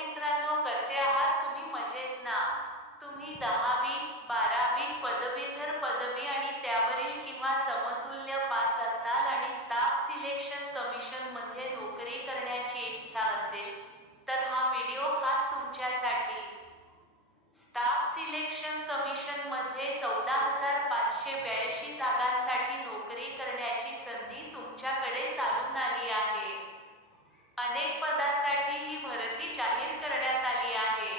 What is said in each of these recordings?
मित्रांनो, कसे आहात तुम्ही? मजेत ना? तुम्ही 10वी, 12वी, पदवीधर पदवी आणि त्यावरील किंवा समतुल्य पास असाल आणि स्टाफ सिलेक्शन कमिशनमध्ये नोकरी करण्याची इच्छा असेल, तर हा व्हिडिओ खास तुमच्यासाठी. स्टाफ सिलेक्शन कमिशनमध्ये 14,582 जागांसाठी नोकरी करण्याची संधी तुमच्याकडे चालून आली आहे. अनेक पदासाठी ही भरती जाहीर करण्यात आली आहे.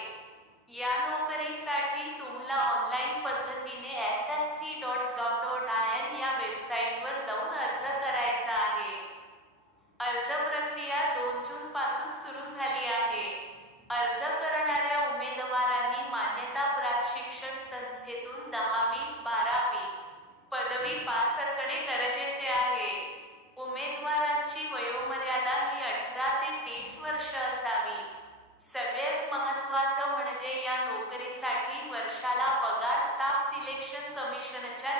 या नोकरीसाठी तुम्हाला ऑनलाईन पद्धतीने ssc.gov.in या वेबसाईटवर जाऊन अर्ज करायचा आहे. अर्ज प्रक्रिया 2 जून पासून सुरू झाली आहे. अर्ज करणाऱ्या उमेदवारांनी मान्यताप्राप्त शिक्षण संस्थेतून 10वी, 12वी, पदवी पास असणे गरजेचे आहे. उमेदवारांची वयोमर्यादा ही 18 ते 30 वर्ष असावी. सगळ्यात महत्त्वाचं म्हणजे या नोकरीसाठी वर्षाला पगार स्टाफ सिलेक्शन कमिशनच्या